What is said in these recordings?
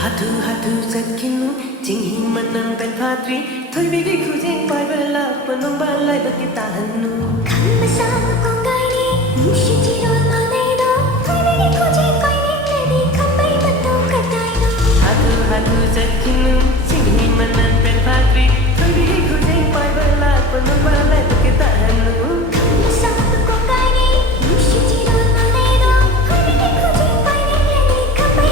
Hathu, Hathu, Chatkhinu, ching-hi, manam, penfattri, Thoibi, khujeng, paiba, lakpa, Nongbal, laibakti, tahannu. Khamba, saba, konggaini, nungsi, chirol, maneido, Thoibi, khujeng, Kenedy, Khamba, Hathu, Hathu, Chatkhinu, ching-hi, manam, penfattri, Thoibi, khujeng, paiba, lakpa, Nongbal, laibakti, tahannu. Khamba, saba, konggaini, nungsi, chirol, maneido, Thoibi, khujeng, Kenedy, Khamba,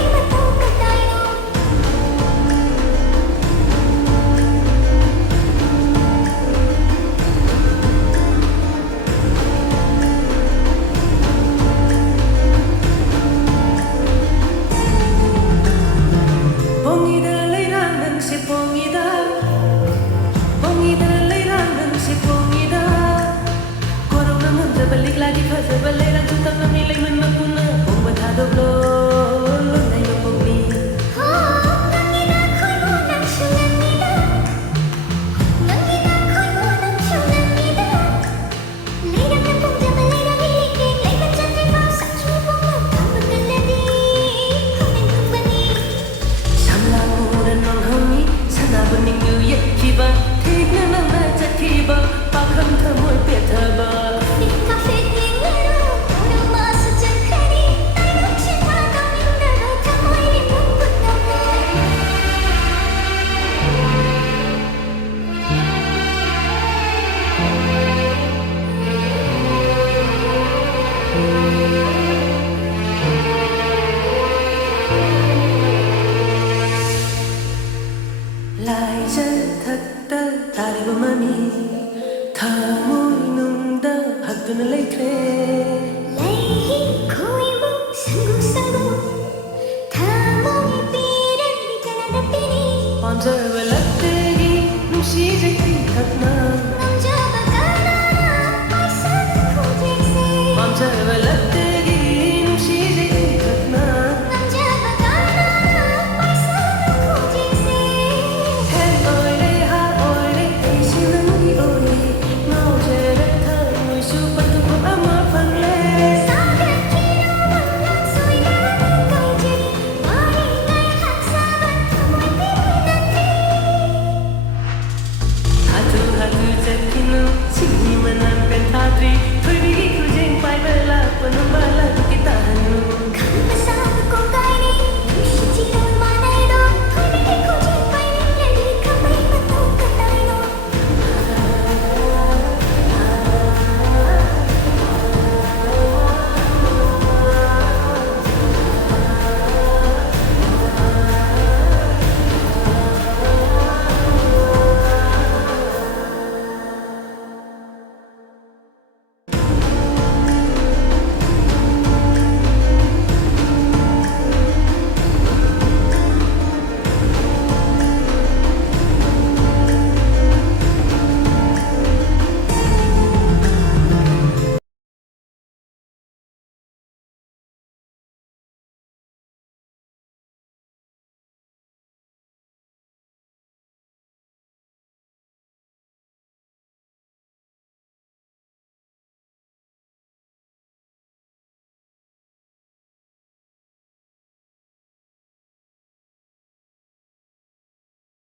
Pong-ngida, leirang, nungsi, pong-ngida. Pong-ngida, leirang, nungsi, pong-ngida. Korong namun terbalik lagi fasa baleirang Cutang namilai menapuna Pong berhadap lo Lonai mempungli Nangida, khoi mo nang sunangida. Nangida, khoi mo nang sunangida. Leirang na pungja baleirang iligay. Leirang Chatke Haina sakchubong mo Khamba Kenedy, Khuman. Samla muran mang hami Sana bening yu yet kiba Tigna nang na Chatkiba Pakam thamoy pet thaba Fika fitting lero, orang masa Chatkhinu. Tai maksud mata Minerva, tamoy ni mumput nama. Lai chân thật tơ Tari bamani Thamoy nung da Hathu na lay kre Laihi khoi mo sanggu. Tamoy piran di Kenedy pini. Panzer velate gi Nungsi jekti khatna